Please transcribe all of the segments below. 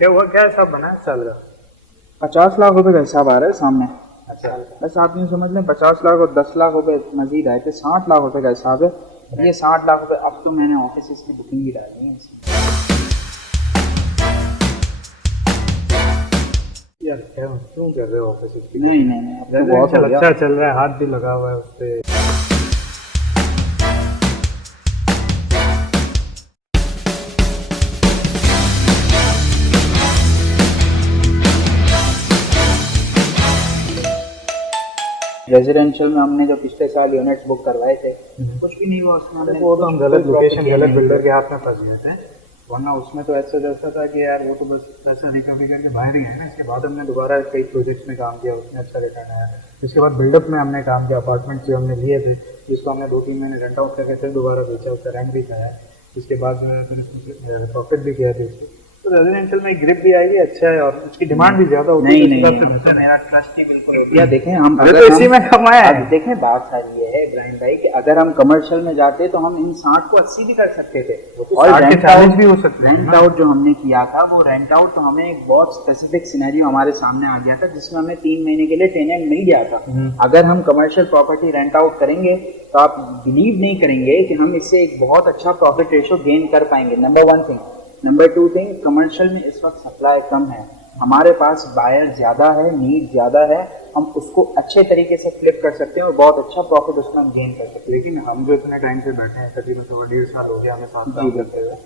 क्या हुआ, क्या हिसाब बना है साल का? 50 लाख रुपए का हिसाब आ रहा है सामने। अच्छा। बस आप यूँ समझ लें 50 लाख और 10 लाख रुपए मजीद आए थे, 60 लाख रुपए का हिसाब है। ये 60 लाख रुपए अब तो मैंने ऑफिस की बुकिंग ही डाली है इसमें। यार क्या क्यों कर रहे हो ऑफिस की? नहीं नहीं नहीं, अब तो बहुत हो गया। अच्छा चल रहा है, हाथ भी लगा हुआ है उस पे। रेजिडेंशियल में हमने जो पिछले साल यूनिट्स बुक करवाए थे कुछ भी नहीं हुआ उसमें। हमने वो तो हम गलत लोकेशन गलत बिल्डर के हाथ में फंस गए थे, वरना उसमें तो ऐसा था कि यार वो तो बस पैसा रिकवरी करके बाहर ही है ना। इसके बाद हमने दोबारा कई प्रोजेक्ट्स में काम किया, उसमें अच्छा रिटर्न आया। इसके बाद बिल्डअप में हमने काम किया, अपार्टमेंट जो हमने लिए थे जिसको हमने 2-3 महीने रेंट आउट करके फिर दोबारा बेचा, उसका रेंट भी खाया। इसके बाद जो है फिर प्रॉफिट भी किया था उसको। तो रेजिडेंशियल में ग्रिप भी आएगी, अच्छा है और उसकी डिमांड भी ज्यादा होती है। नहीं, मेरा ट्रस्ट ही बिल्कुल हो गया। देखें हम तो इसी में कमाया है। देखें बात सारी ये है इब्राहिम भाई कि अगर हम कमर्शियल में जाते तो हम इन 60 को 80 भी कर सकते थे। और रेंट भी हो सकते हैं। रेंट आउट जो हमने किया था वो रेंट आउट तो हमें एक बहुत स्पेसिफिक सिनेरियो हमारे सामने आ गया था जिसमें हमें 3 महीने के लिए टेनेंट मिल गया था। अगर हम कमर्शियल प्रॉपर्टी रेंट आउट करेंगे तो आप बिलीव नहीं करेंगे कि हम इससे एक बहुत अच्छा प्रॉफिट रेशो गेन कर पाएंगे। Number 1 thing. Number 2 thing, commercial में इस वक्त सप्लाई कम है, हमारे पास बायर ज़्यादा है, नीड ज़्यादा है, हम उसको अच्छे तरीके से फ्लिप कर सकते हैं और बहुत अच्छा प्रॉफिट उसमें हम गेन कर सकते हैं। लेकिन हम जो इतने टाइम से बैठे हैं, तकरीबन 1.5 साल हो गया हमें साथ काम करते हुए,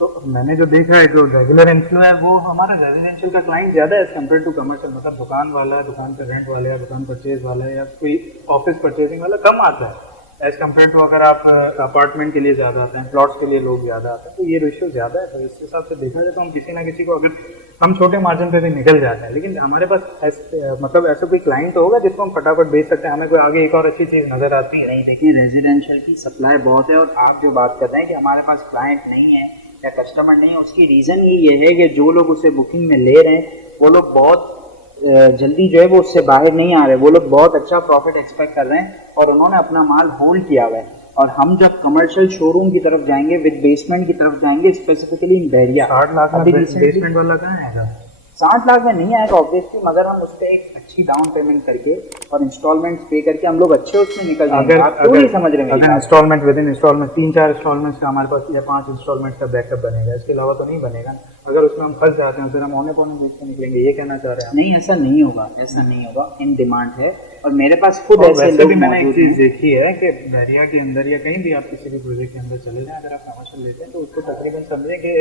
तो मैंने जो देखा है जो रेगुलर इन्फ्लो है वो हमारा रेजिडेंशियल का क्लाइंट ज़्यादा है एज कम्पेयर टू कमर्शियल। मतलब दुकान वाला है, दुकान पर रेंट वाला है, दुकान परचेज वाला है या कोई ऑफिस परचेजिंग वाला कम आता है एज कम्पेयर टू अगर आप अपार्टमेंट के लिए ज़्यादा आते हैं, प्लॉट्स के लिए लोग ज़्यादा आते हैं, तो ये रेशियो ज़्यादा है। तो इस हिसाब से देखा जाए तो हम किसी ना किसी को अगर हम छोटे मार्जिन पे भी निकल जाते हैं, लेकिन हमारे पास मतलब ऐसा कोई क्लाइंट तो होगा जिसको हम फटाफट बेच सकते हैं, हमें कोई आगे एक और अच्छी चीज़ नज़र आती है। नहीं, देखिए रेजिडेंशियल की सप्लाई बहुत है और आप जो बात कर रहे हैं कि हमारे पास क्लाइंट नहीं है या कस्टमर नहीं है, उसकी रीज़न ये है कि जो लोग उसे बुकिंग में ले रहे हैं वो लोग बहुत जल्दी जो है वो उससे बाहर नहीं आ रहे। वो लोग बहुत अच्छा प्रॉफिट एक्सपेक्ट कर रहे हैं और उन्होंने अपना माल होल्ड किया हुआ है। और हम जब कमर्शियल शोरूम की तरफ जाएंगे, विद बेसमेंट की तरफ जाएंगे, स्पेसिफिकली इन बहरिया, 60 लाख में बेसमेंट वाला कहाँ आएगा? 60 लाख में नहीं आएगा ऑब्वियसली, मगर हम उस पर एक अच्छी डाउन पेमेंट करके और इंस्टॉलमेंट्स पे करके हम लोग अच्छे उसमें निकल जाएंगे। आप तो नहीं समझ रहे हैं। अगर instalment within instalment 3-4 instalments का हमारे पास या 5 इंस्टॉलमेंट का बैकअप बनेगा, इसके अलावा तो नहीं बनेगा। अगर उसमें हम फंस जाते हैं फिर हम औने पौने बेच के निकलेंगे, ये कहना चाह रहे हैं? नहीं, ऐसा नहीं होगा, ऐसा नहीं होगा। इन डिमांड है और मेरे पास खुद ऐसे वैसे लोग भी मैंने एक मौजूद चीज़ हैं। देखी है कि बहरिया के अंदर या कहीं भी आप किसी भी प्रोजेक्ट के अंदर चले जाएं, अगर आप कमर्शियल लेते हैं तो उसको तकरीबन समझें कि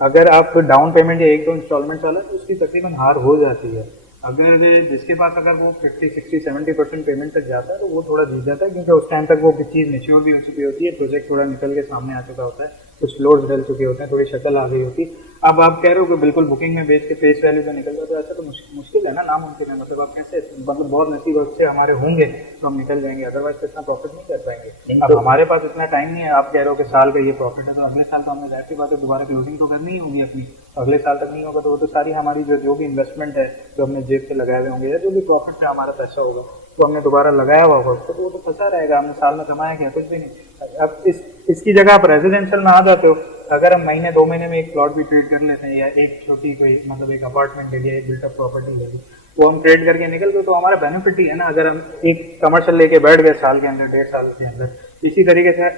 अगर आप डाउन पेमेंट या 1-2 इंस्टॉलमेंट वाला तो उसकी तकरीबन हार हो जाती है। अगर जिसके पास अगर वो 50, 60, 70% पेमेंट तक जाता है तो वो थोड़ा जीत जाता है, क्योंकि उस टाइम तक वो चीज़ मेच्योर भी हो चुकी होती है, प्रोजेक्ट थोड़ा निकल के सामने आ चुका होता है, कुछ लोड्स डल चुके होते हैं, थोड़ी शक्ल आ गई होती है। अब आप कह रहे हो कि बिल्कुल बुकिंग में बेच के फेस वैल्यू से निकल जाता है, ऐसा तो मुश्किल है ना, नामुमकिन है। मतलब आप कैसे, मतलब बहुत नसीब अच्छे हमारे होंगे तो हम निकल जाएंगे, अदरवाइज तो इतना प्रॉफिट नहीं कर पाएंगे। अब हमारे पास इतना टाइम नहीं है। आप कह रहे हो कि साल का ये प्रॉफिट है तो अगले साल तो हमें जाहिर सी बात है दोबारा क्लोजिंग तो करनी ही होगी अपनी। अगले साल तक नहीं होगा तो वो तो सारी हमारी जो भी इन्वेस्टमेंट है जो हमने जेब से लगाए हुए होंगे या जो भी प्रॉफिट पे हमारा पैसा होगा तो हमने दोबारा लगाया हुआ होगा तो वो तो फंसा रहेगा। हमने साल में कमाया क्या? कुछ भी नहीं। अब इसकी जगह आप रेजिडेंशियल में आ जाते हो, अगर हम महीने 2 महीने में एक प्लॉट भी ट्रेड कर लेते हैं या एक छोटी कोई मतलब एक अपार्टमेंट ले लिया, एक बिल्ट अप प्रॉपर्टी ले ली, वो हम ट्रेड करके निकल गए तो हमारा बेनिफिट ही है ना। अगर हम एक कमर्शियल लेके बैठ गए साल के अंदर, 1.5 साल के अंदर, इसी तरीके से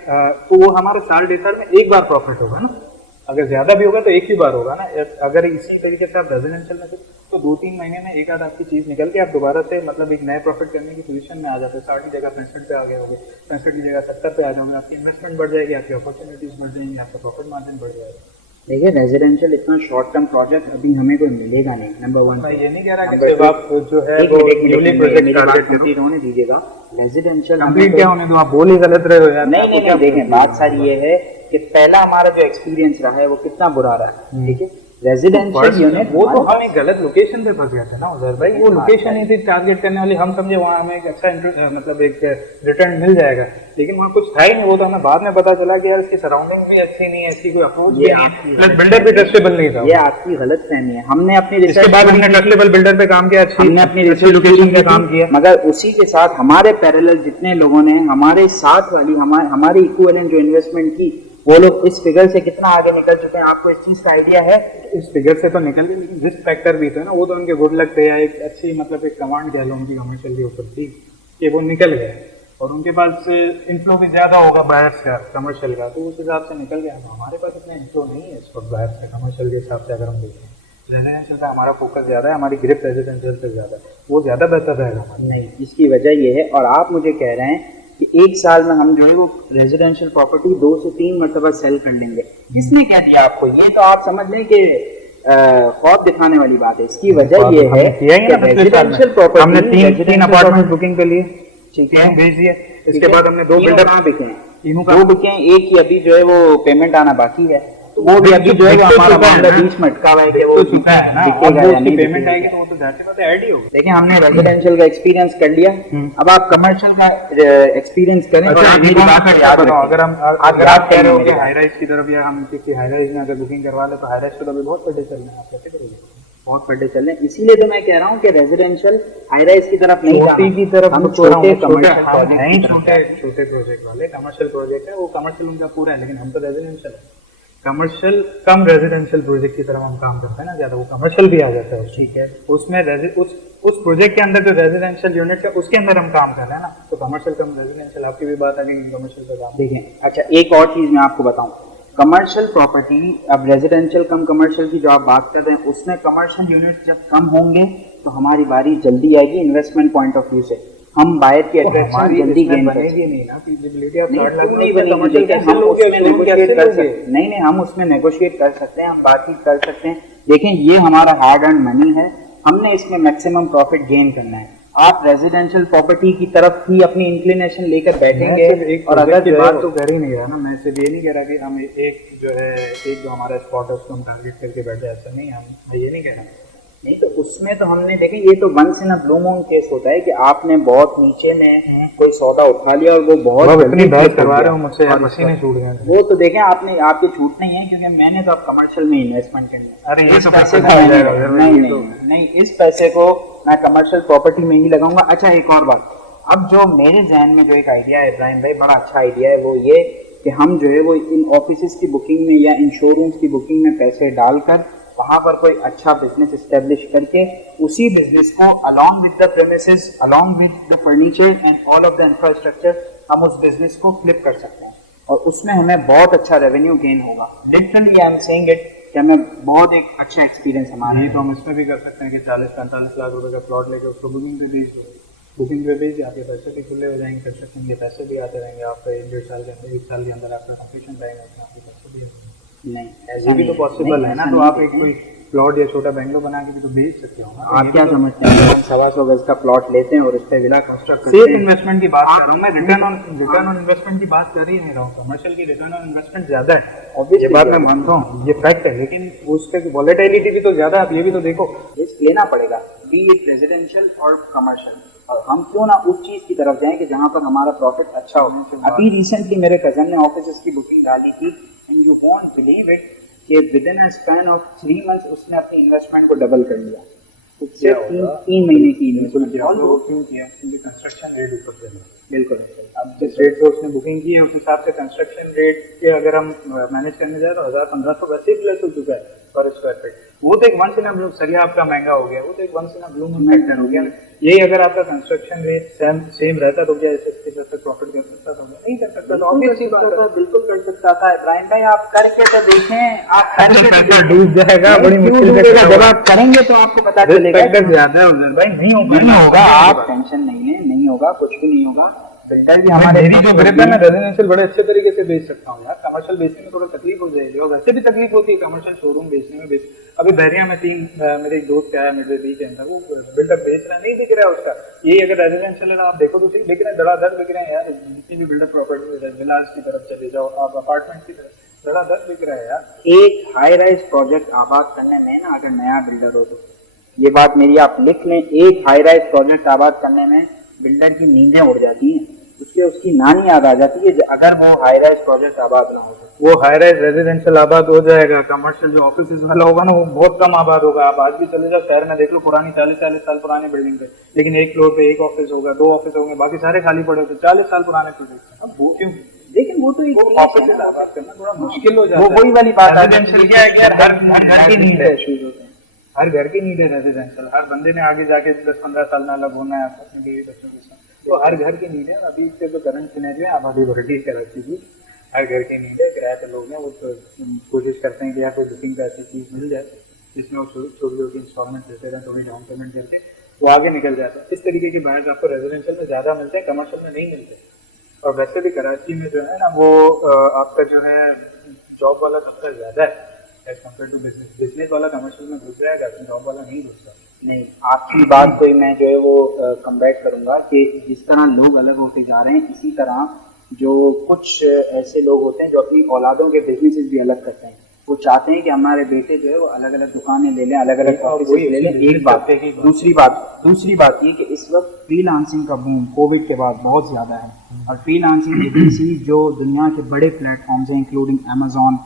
तो वो हमारे साल 1.5 साल में एक बार प्रॉफिट होगा ना। अगर ज्यादा भी होगा तो एक ही बार होगा ना। अगर इसी तरीके से आप रेजिडेंशियल में तो 2-3 महीने में एक आध आपकी चीज निकल के आप दोबारा से मतलब एक नए प्रॉफिट करने की पोजीशन में आ जाते हैं। 60 की जगह 65 पे आ गए होंगे, 65 की जगह 70 पे आ जाओगे, आपकी इन्वेस्टमेंट बढ़ जाएगी, आपकी अपॉर्चुनिटीज बढ़ जाएंगी, आपका प्रॉफिट मार्जिन बढ़ जाएगा। देखिए रेजिडेंशियल इतना शॉर्ट टर्म प्रोजेक्ट अभी हमें कोई मिलेगा नहीं। नंबर 1 मैं ये नहीं कह रहा कि सिर्फ आप जो है वो न्यूली प्रोजेक्ट टारगेट कंप्लीट होने दीजिएगा। रेजिडेंशियल कंप्लीट क्या होने दो, आप बोल ही गलत रहे हो यार। नहीं, देखें बात सारी ये है कि पहला हमारा जो एक्सपीरियंस रहा है वो कितना बुरा रहा है। ठीक है, रेजिडेंशियल यूनिट वो तो हम एक गलत लोकेशन पे फंस गए थे ना उधर भाई। वो लोकेशन ही थी टारगेट करने वाली, हम समझे वहाँ हमें एक अच्छा मतलब एक रिटर्न मिल जाएगा, लेकिन वहाँ कुछ था ही नहीं। वो तो हमें बाद में पता चला कि यार इसकी सराउंडिंग भी अच्छी नहीं है, इसकी कोई अप्रोच भी नहीं है, प्लस बिल्डर भी ट्रस्टेबल नहीं था। ये आपकी गलत फहमी है। हमने अपनी इसके बाद हमने ट्रस्टेबल बिल्डर पे काम किया, हमने अपनी रिसर्च लोकेशन पे काम किया, मगर उसी के साथ हमारे पैरेलल जितने लोगों ने हमारे साथ वाली हमारी इक्विवेलेंट जो इन्वेस्टमेंट की वो लोग इस फिगर से कितना आगे निकल चुके हैं, आपको इस चीज का आइडिया है? इस फिगर से तो निकल गए, लेकिन रिस्क फैक्टर भी तो है ना, वो तो उनके गुड लक थे या एक अच्छी मतलब एक कमांड कह लो उनकी कमर्शियल के ऊपर थी कि वो निकल गए और उनके पास इनफ्लो भी ज्यादा होगा बायर्स का कमर्शियल का, तो उस हिसाब से निकल गया। हमारे पास इतना इनफ्लो नहीं है इस वक्त बायर्स का कमर्शियल के हिसाब से। अगर हम देखें रेजिडेंशियल का हमारा फोकस ज्यादा है, हमारी ग्रिप रेजिडेंशियल से ज्यादा है, वो ज्यादा बेहतर रहेगा। नहीं, इसकी वजह ये है, और आप मुझे कह रहे हैं कि एक साल में हम जो है वो रेजिडेंशियल प्रॉपर्टी 2 से 3 मरतबा सेल कर लेंगे। किसने कह दिया आपको? ये तो आप समझ लें कि ख्वाब दिखाने वाली बात है। इसकी वजह ये है कि रेजिडेंशियल प्रॉपर्टी हमने तीन अपार्टमेंट बुकिंग के लिए ठीक है भेज दिए, इसके बाद हमने 2 बिल्डर कहाँ बिके हैं? तीनों 2 बिके हैं, एक ही अभी जो है वो पेमेंट आना बाकी है, तो वो भी अभी जो है वो हमारा मामला बीच में अटका हुआ है कि वो चुका है ना, बिकेगा अब या वो उसकी नहीं पेमेंट बिकेगा। आएगी तो वो तो जाते बातें ऐड ही होगी। देखिए हमने रेजिडेंशियल का एक्सपीरियंस कर लिया, अब आप कमर्शियल का एक्सपीरियंस करें। और आप मेरी बात को याद रखें, अगर आप कह रहे हो कि हाई राइज की तरफ या हम किसी हाई राइज में अगर बुकिंग करवा ले तो हाई राइज को तो अभी बहुत बड़े चल रहे हैं, आप कैसे करोगे? बहुत बड़े चल रहे हैं, इसीलिए तो मैं कह रहा हूँ कि रेजिडेंशियल हाई राइज की तरफ नहीं छोटी की तरफ हम तो छोटे छोटे कमर्शियल हम हैं ही प्रोजेक्ट छोटे प्रोजेक्ट वाले। कमर्शियल प्रोजेक्ट है वो कमर्शियल उनका पूरा है, लेकिन हम तो रेजिडेंशियल है। कमर्शियल कम रेजिडेंशियल प्रोजेक्ट की तरफ हम काम करते हैं ना ज्यादा, वो कमर्शियल भी आ जाता है। ठीक है, उसमें उस प्रोजेक्ट के अंदर जो रेजिडेंशियल यूनिट है उसके अंदर हम काम कर रहे हैं ना, तो कमर्शियल कम रेजिडेंशियल आपकी भी बात आ गई, कमर्शियल का काम। देखें, अच्छा एक और चीज मैं आपको बताऊं, कमर्शियल प्रॉपर्टी, अब रेजिडेंशियल कम कमर्शियल की जो आप बात कर रहे हैं उसमें कमर्शियल यूनिट जब कम होंगे तो हमारी बारी जल्दी आएगी इन्वेस्टमेंट पॉइंट ऑफ व्यू से, हम बायर की अट्रैक्शन जल्दी गेन बनेगी नहीं ना, फिजिबिलिटी आप नहीं बनेगी, हम उसमें नेगोशिएट कर सकते हैं। नहीं, हम उसमें नेगोशिएट कर सकते हैं, हम बातचीत कर सकते हैं। देखें ये हमारा हार्ड अर्न मनी है, हमने इसमें मैक्सिमम प्रॉफिट गेन करना है। आप रेजिडेंशियल प्रॉपर्टी की तरफ ही अपनी इंक्लिनेशन लेकर बैठेंगे और अगर की बात तो कर ही नहीं रहा ना, मैं सिर्फ ये नहीं कह रहा कि हम एक जो हमारा स्पॉट है उसको हम टारगेट करके बैठे, ऐसा नहीं, मैं ये नहीं कह रहा। नहीं तो उसमें तो हमने देखे, ये तो once in a blue moon case होता है कि आपने बहुत नीचे में कोई सौदा उठा लिया और वो बहुत इतनी बहस करवा रहे हो मुझसे यार, मशीनें छूट गए। वो तो देखें आपने, आपके छूट नहीं है क्योंकि मैंने तो अब कमर्शियल में इन्वेस्टमेंट करनी है। अरे ये इस तो पैसे को नहीं, इस पैसे को मैं कमर्शियल प्रॉपर्टी में ही लगाऊंगा। अच्छा एक और बात, अब जो मेरे जहन में जो एक आइडिया है इब्राहिम भाई, बड़ा अच्छा आइडिया है, वो ये कि हम जो है वो इन ऑफिस की बुकिंग में या इन शोरूम्स की बुकिंग में पैसे डालकर वहां पर कोई अच्छा बिजनेस एस्टेब्लिश करके उसी बिजनेस को along with the premises, along with the furniture and all of the infrastructure, हम उस बिजनेस को फ्लिप कर सकते हैं और उसमें हमें बहुत अच्छा रेवेन्यू गेन होगा। Literally I am saying it कि हमें बहुत एक अच्छा एक्सपीरियंस हमारा है। तो हम इसमें भी कर सकते हैं कि 40-45 लाख रुपए का प्लॉट लेके उसको बुकिंग पे भेज दो, बुकिंग पे भेज दिया, आपके पैसे भी खुले हो जाएंगे, कंस्ट्रक्शन के पैसे भी आते रहेंगे, आपका 1-1.5 साल के अंदर, 1 साल के अंदर आपका कंप्लीशन टाइम है, आपके पैसे भी नहीं, ऐसे भी तो पॉसिबल है ना। तो आप एक कोई प्लॉट या छोटा बेंगलो बना के भी तो बेच सकते हो ना। आप क्या समझते हैं, हम 125 गज का प्लॉट लेते हैं और उस पर विला कंस्ट्रक्ट करते सेफ हैं। इन्वेस्टमेंट की बात कर रहा हूँ मैं, रिटर्न ऑन इन्वेस्टमेंट की बात कर ही नहीं रहा हूँ। कमर्शियल की रिटर्न ऑन इन्वेस्टमेंट ज्यादा है, ये बात मैं मानता हूँ, ये फैक्ट है, लेकिन उसके वॉलेटिलिटी भी तो ज्यादा है, आप ये भी तो देखो। रिस्क लेना पड़ेगा, बी इट रेजिडेंशियल और कमर्शियल, और हम क्यों ना उस चीज की तरफ जाएं कि जहां पर हमारा प्रॉफिट अच्छा हो। अभी रिसेंटली मेरे कजन ने ऑफिस की बुकिंग डाली थी and you won't believe it कि within a span of 3 months उसने अपनी इन्वेस्टमेंट को डबल कर लिया। तो सिर्फ 3 महीने की इन्वेस्टमेंट क्यों किया? क्योंकि कंस्ट्रक्शन रेट ऊपर से है। बिल्कुल। अब जिस रेट से उसने बुकिंग की है उस हिसाब से कंस्ट्रक्शन रेट के अगर हम मैनेज करने जाए तो 1000-1500 वैसे ही प्लस हो चुका है पर स्क्वायर फीट। वो तो एक वंस इन अ ब्लू, सरिया आपका महंगा हो गया, वो तो एक once in a blue moon factor हो गया। यही अगर आपका कंस्ट्रक्शन रेट सेम रहता तो क्या इससे प्रॉफिट कर सकता था? नहीं कर सकता था, ऑब्वियसली बात है, बिल्कुल कर सकता था। इब्राहिम भाई आप करके तो देखें, आप करके डूब जाएगा, बड़ी मुश्किल से जब आप करेंगे तो आपको पता चलेगा। ज्यादा है उधर भाई, नहीं होगा, आप टेंशन नहीं लें, नहीं होगा, कुछ भी नहीं होगा। बिल्डर भी हमारे मेरी जो ग्रिप है, मैं रेजिडेंशियल बड़े अच्छे तरीके से बेच सकता हूँ यार। कमर्शियल बेचने में थोड़ा तकलीफ हो जाएगी और वैसे भी तकलीफ होती है कमर्शियल शोरूम बेचने में। अभी बहरिया में मेरे एक दोस्त आया मेरे वीकेंड था, वो बिल्डर बेच रहा है, नहीं दिख रहा है उसका। यही अगर रेजिडेंशियल है ना, आप देखो तो ठीक दिख रहे हैं, धड़ाधड़ दिख रहे हैं यार। जितनी भी बिल्डर प्रॉपर्टी विलास की तरफ चले जाओ, आप अपार्टमेंट की तरफ, धड़ाधड़ दिख रहा है यार। एक हाई राइज प्रोजेक्ट आबाद करने में ना, अगर नया बिल्डर हो तो ये बात मेरी आप लिख लें, एक हाई राइज प्रोजेक्ट आबाद करने में बिल्डर की नींदें उड़ जाती हैं, उसकी नानी याद आ जाती है अगर वो हाई राइज प्रोजेक्ट आबाद ना हो। वो हाई राइज रेजिडेंशियल आबाद हो जाएगा, कमर्शियल जो ऑफिस वाला होगा ना वो बहुत कम आबाद होगा। आप आज भी चले जाओ शहर में देख लो, पुरानी 40-40 साल पुरानी बिल्डिंग पे, लेकिन एक फ्लोर पे एक ऑफिस होगा, 2 ऑफिस होंगे, बाकी सारे खाली पड़े होते, 40 साल पुराने प्रोजेक्ट। अब वो क्यों? लेकिन वो तो एक ऑफिस से बात करना थोड़ा मुश्किल हो जाता वो है। वही वाली बात है रेजिडेंशियल क्या है कि यार हर घर की नीड है, इश्यूज होते हैं। हर घर की नीड है रेजिडेंशियल। हर बंदे ने आगे जाके 10-15 साल में अलग होना है अपने बीवी बच्चों के साथ, तो हर घर की नीड है। अभी के जो करंट सिनेरियो है आबादी बढ़ रही है कराची की, हर घर की नीड है। किराए पे लोग हैं वो तो कोशिश करते हैं कि यार कोई बुकिंग पे ऐसी चीज मिल जाए जिसमें वो छोटी छोटी इंस्टॉलमेंट देते रहें, थोड़ी डाउन पेमेंट करके वो आगे निकल जाता है। इस तरीके के बायर्स आपको रेजिडेंशियल में ज्यादा मिलते हैं, कमर्शियल में नहीं मिलते। और वैसे भी कराची में जो है ना वो आपका जो है जॉब वाला तबका ज्यादा है as compare to business. Business वाला कमर्शियल में घुस जाएगा, जॉब वाला नहीं घुसता। नहीं, आपकी बात को मैं जो है वो कम्बैट करूंगा कि जिस तरह लोग अलग होते जा रहे हैं, इसी तरह जो कुछ ऐसे लोग होते हैं जो अपनी औलादों के बिजनेसेस भी अलग करते हैं। वो चाहते हैं कि हमारे बेटे जो है वो अलग अलग दुकानें ले लें, अलग अलग ऑफिस ले लें। एक बात, दूसरी बात ये कि इस वक्त फ्रीलांसिंग का बूम कोविड के बाद बहुत ज़्यादा है, और फ्रीलांसिंग एजेंसी जो दुनिया के बड़े प्लेटफॉर्म्स हैं इंक्लूडिंग अमेजॉन,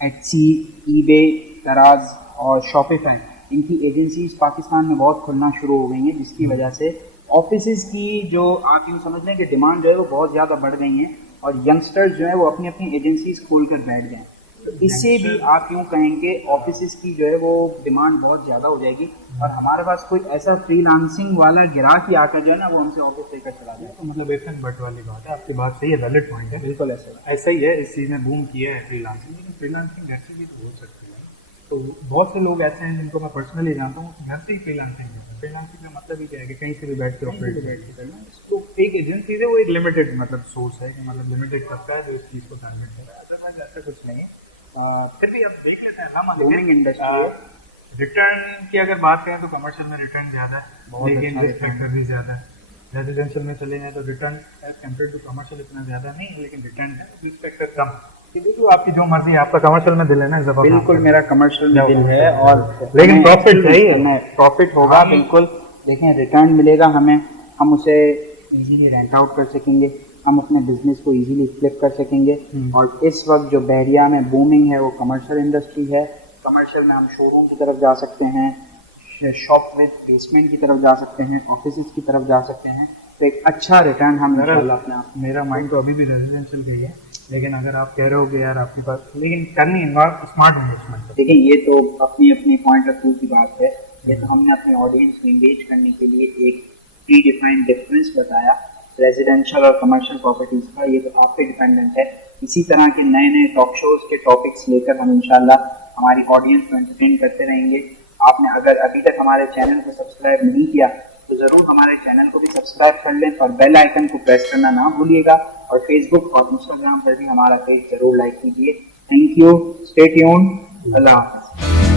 एटसी, ईबे, दराज और शॉपिफाई, इनकी एजेंसीज पाकिस्तान में बहुत खुलना शुरू हो गई हैं, जिसकी वजह से ऑफिसेज की जो आप यूँ समझ लें कि डिमांड जो है वो बहुत ज़्यादा बढ़ गई है, और यंगस्टर्स जो है वो अपनी अपनी एजेंसीज खोल कर बैठ गए। तो इससे भी आप यूँ कहेंगे ऑफिसेज की जो है वो डिमांड बहुत ज़्यादा हो जाएगी, और हमारे पास कोई ऐसा फ्रीलांसिंग वाला ग्राहक ही आकर जो है ना वो हमसे ऑफिस लेकर चला जाए। तो मतलब इफ एंड बट वाली बात है, आपकी बात सही है, वैलिड पॉइंट है। बिल्कुल ऐसा ही है, इस चीज़ ने बूम किया है फ्रीलांसिंग, लेकिन फ्रीलांसिंग घर से भी तो हो सकती है। तो बहुत से लोग ऐसे हैं जिनको मैं पर्सनली जानता हूँ, घर से ही फ्रीलांसिंग करते हैं। फ्रीलांसिंग का मतलब ही क्या है कि कहीं से भी बैठ के ऑपरेट करना। तो एक एजेंसी है वो एक लिमिटेड मतलब सोर्स है कि मतलब लिमिटेड सबका है जो इस चीज़ को टारगेट कर रहा है, अदरवाइज ऐसा कुछ नहीं है। फिर भी अब देख लेते हैं ना, बूमिंग इंडस्ट्री है। रिटर्न की अगर बात करें तो कमर्शियल में रिटर्न ज़्यादा है, बहुत लेकिन अच्छा रिस्क फैक्टर भी ज़्यादा है। रेजिडेंशियल में चले जाएं तो return as compare to commercial इतना ज़्यादा नहीं है, लेकिन रिटर्न है, रिस्क फैक्टर कम है। कि देखो आपकी जो मर्जी है, आपका कमर्शियल में दिल है ना, जब बिल्कुल मेरा कमर्शियल में दिल है, और लेकिन प्रॉफिट चाहिए, प्रॉफिट होगा बिल्कुल। देखें रिटर्न मिलेगा हमें, हम उसे इजीली रेंट आउट कर सकेंगे, हम अपने बिजनेस को इजीली फ्लिप कर सकेंगे। और इस वक्त जो बहरिया में बूमिंग है वो कमर्शियल इंडस्ट्री है। कमर्शियल में हम शोरूम की तरफ जा सकते हैं, शॉप विद बेसमेंट की तरफ जा सकते हैं, ऑफिसेज की तरफ जा सकते हैं। तो एक अच्छा रिटर्न हम इंशाल्लाह अपने आप। मेरा माइंड तो अभी भी रेजिडेंशियल का ही है, लेकिन अगर आप कह रहे हो कि यार आपके पास, लेकिन करनी स्मार्ट इन्वेस्टमेंट। देखिए ये तो अपनी अपनी पॉइंट ऑफ व्यू की बात है, ये तो हमने अपने ऑडियंस को इंगेज करने के लिए एक प्री डिफाइंड डिफरेंस बताया रेजिडेंशियल और कमर्शियल प्रॉपर्टीज का। ये तो आप पे डिपेंडेंट है। इसी तरह के नए नए टॉक शोज के टॉपिक्स लेकर हम इंशाल्लाह हमारी ऑडियंस को एंटरटेन करते रहेंगे। आपने अगर अभी तक हमारे चैनल को सब्सक्राइब नहीं किया तो ज़रूर हमारे चैनल को भी सब्सक्राइब कर लें, और बेल आइकन को प्रेस करना ना भूलिएगा, और फेसबुक और इंस्टाग्राम पर भी हमारा पेज ज़रूर लाइक कीजिए। थैंक यू, स्टे ट्यून्ड, अल्लाह हाफ़िज़।